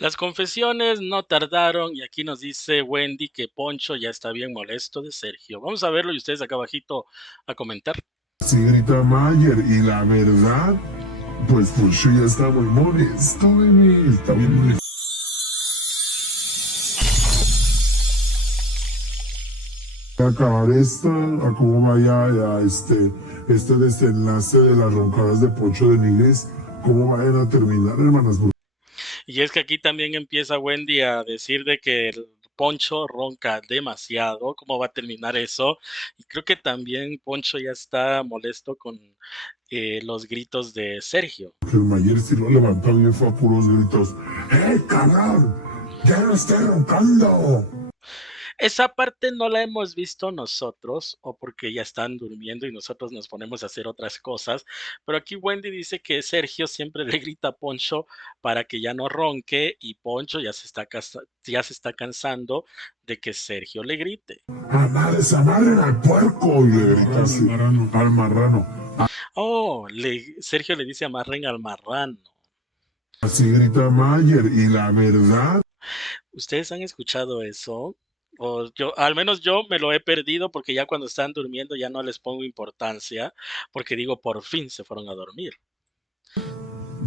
Las confesiones no tardaron y aquí nos dice Wendy que Poncho ya está bien molesto de Sergio. Vamos a verlo y ustedes acá abajito a comentar. Señorita Mayer, y la verdad, pues Poncho ya está muy molesto de mí, está bien molesto. Acabar esta, a cómo vaya ya este desenlace de las roncadas de Poncho de Nigris, cómo vayan a terminar, hermanas. Y es que aquí también empieza Wendy a decir de que el Poncho ronca demasiado. ¿Cómo va a terminar eso? Y creo que también Poncho ya está molesto con los gritos de Sergio. El Mayer sí lo levantó bien, fue a puros gritos. Cabrón! ¡Ya no estoy roncando! Esa parte no la hemos visto nosotros, o porque ya están durmiendo y nosotros nos ponemos a hacer otras cosas, pero aquí Wendy dice que Sergio siempre le grita a Poncho para que ya no ronque y Poncho ya se está cansando de que Sergio le grite. ¡Amarren al puerco! Y le grita así, al marrano. Oh, Sergio le dice amarren al marrano. Así grita Mayer, y la verdad, ¿Ustedes han escuchado eso? O yo, al menos yo me lo he perdido porque ya cuando están durmiendo ya no les pongo importancia, porque digo, por fin se fueron a dormir.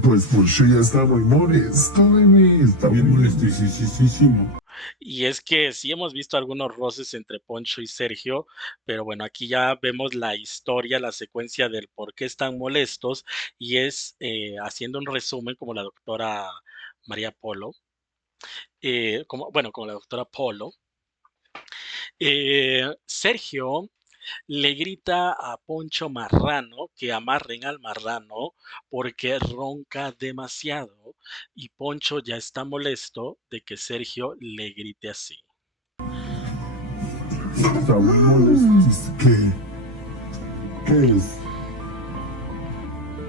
pues Poncho ya está muy molesto de mí, está bien molestísimo. Y es que sí hemos visto algunos roces entre Poncho y Sergio, pero bueno, aquí ya vemos la historia, la secuencia del por qué están molestos y es haciendo un resumen como la doctora María Polo, como la doctora Polo. Sergio le grita a Poncho Marrano que amarren al marrano porque ronca demasiado y Poncho ya está molesto de que Sergio le grite así. Está muy molesto. ¿Qué es?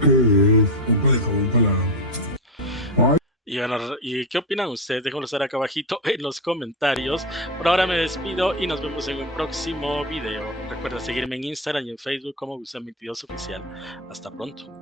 ¿Qué es? Un de jabón para la... Y, bueno, ¿y qué opinan ustedes? Déjenlo saber acá abajito en los comentarios. Por ahora me despido y nos vemos en un próximo video. Recuerda seguirme en Instagram y en Facebook como Gusam22 Oficial. Hasta pronto.